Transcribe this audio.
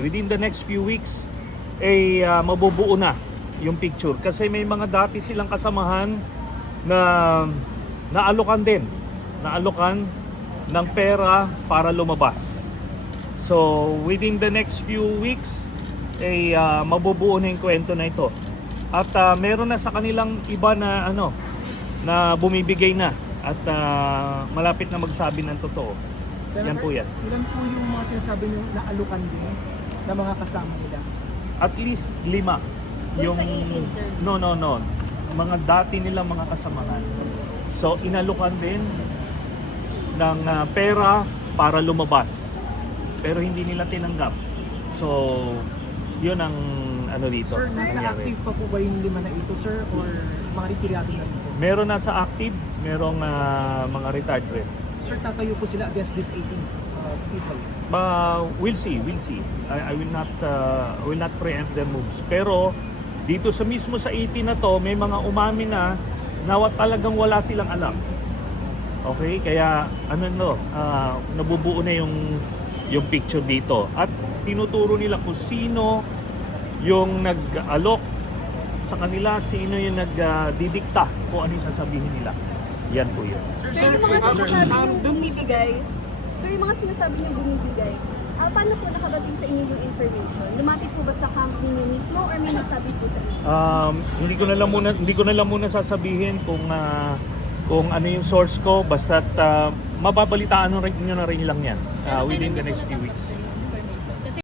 Within the next few weeks, mabubuo na yung picture. Kasi may mga dati silang kasamahan na naalokan din. Naalokan ng pera para lumabas. So, within the next few weeks, mabubuo na yung kwento na ito. At meron na sa kanilang iba na na bumibigay na at malapit na magsabi ng totoo. Senator, Yan po yan. Ilan po yung mga sinasabi nyo naalukan din na mga kasama nila? At least 5. Doon sa 18, sir? No. Mga dati nilang mga kasamahan. So, inalukan din ng pera para lumabas. Pero hindi nila tinanggap. So, yun ang dito. Sir, nasa nangyari. active pa po ba yung 5 na ito, sir? Or mga retirado na rin po? Meron nasa active, merong mga retired rin. Sir, tatayo po sila against this 18 people? We'll see. I will not preempt their moves. Pero dito sa mismo sa 18 na to, may mga umamin na talagang wala silang alam. Okay? Kaya nabubuo na yung picture dito. At tinuturo nila kung sino yung nag-alok sa kanila, sino yung nagdidikta kung ano yung sasabihin nila. Yan po yun. Sir, yung mga sinasabi niyong bumibigay, paano po nakarating sa inyo yung information? Lumapit po ba sa camp ninyo mismo or may nagsabi po sa inyo? Hindi ko na lang muna sasabihin kung ano yung source ko, basta't mababalitaan nyo na rin lang yan within the next few weeks.